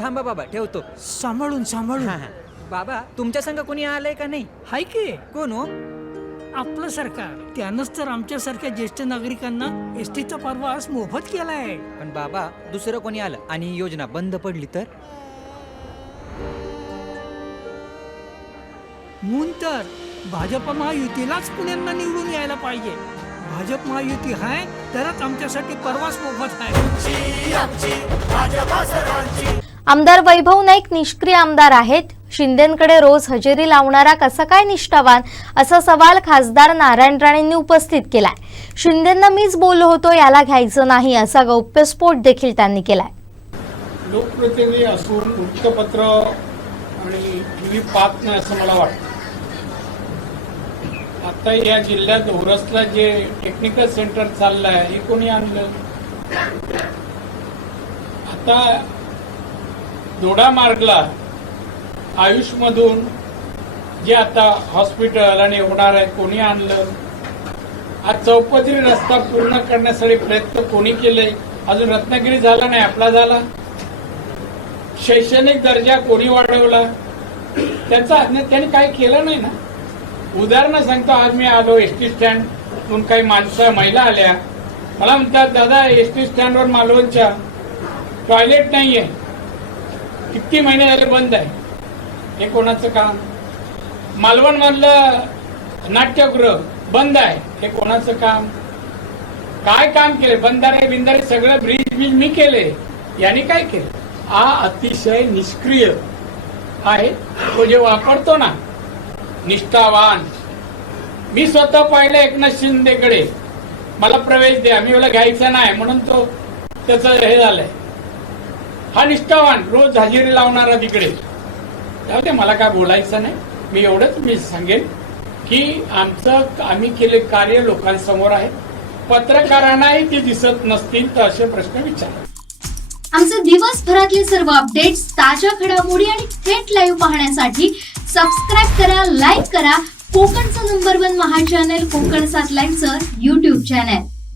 थांबा बाबा, ठेवतो. सांभाळून सांभाळून. हा, हा. बाबा, तुमच्या संग कोणी आलंय का नाही? हाय की कोण हो? आपलं सरकार. त्यानंच तर आमच्यासारख्या ज्येष्ठ नागरिकांना एसटीचा प्रवास मोफत केलाय. पण बाबा, दुसरं कोणी आलं आणि ही योजना बंद पडली तर? म्हणून तर भाजप महायुतीलाच पुण्यांना निवडून यायला पाहिजे. भाजप महायुती आहे तरच आमच्यासाठी प्रवास मोफत आहे. आमदार वैभव नाईक निष्क्रिय आमदार आहेत. शिंदेंकडे रोज हजेरी लावणारा कसा काय निष्ठावान, असा सवाल खासदार नारायण राणेंनी उपस्थित केलाय. शिंदेंना मीच बोललो होतो याला घ्यायचं नाही, असा गौप्यस्फोट देखील त्यांनी केलाय. लोकप्रतिनिधी असून वृत्तपत्र आणि टीव्ही पाहत नाही असं मला वाटतं. आता या जिल्ह्यात ओरसला जे टेक्निकल सेंटर चाललं आहे हे कोणी आणलं? आता दोडामार्गला आयुषमधून जे आता हॉस्पिटल आणि होणार आहे कोणी आणलं? आज चौपदरी रस्ता पूर्ण करण्यासाठी प्रयत्न कोणी केले? अजून रत्नागिरी झाला नाही, आपला झाला. शैक्षणिक दर्जा कोणी वाढवला? त्याचा त्यांनी काही केलं नाही ना. उदाहरण सांगतो, आज मी आलो एसटी स्टँड म्हणून काही माणसं महिला आल्या, मला म्हणतात दादा एसटी स्टँडवर मालवणच्या टॉयलेट नाहीये, किती महिने झाले बंद आहे. हे कोणाचं काम? मालवण मधलं नाट्यगृह बंद आहे, हे कोणाचं काम? काय काम केले? बंधारे बिंधारे सगळं ब्रिज मी केले, यांनी काय केलं? हा अतिशय निष्क्रिय आहे. तो जे वापरतो ना निष्ठावान. मी स्वतः पाहिलं एकनाथ शिंदेकडे, मला प्रवेश द्या, मी मला घ्यायचा नाही म्हणून तो त्याचं हे झालंय. हा निष्ठावान, रोज हजेरी लावणारा तिकडे. त्यामुळे मला काय बोलायचं नाही. मी एवढंच मी सांगेन की आम्ही केले कार्य लोकांसमोर आहे. पत्रकारांनाही ते दिसत नसतील तर असे प्रश्न विचारा. आमचे दिवसभरातले सर्व अपडेट्स, ताज्या घडामोडी आणि थेट लाईव्ह पाहण्यासाठी सबस्क्राईब करा, लाईक करा कोकणचं नंबर 1 महा चॅनल कोकण 7 लाईव्हचं YouTube चॅनल.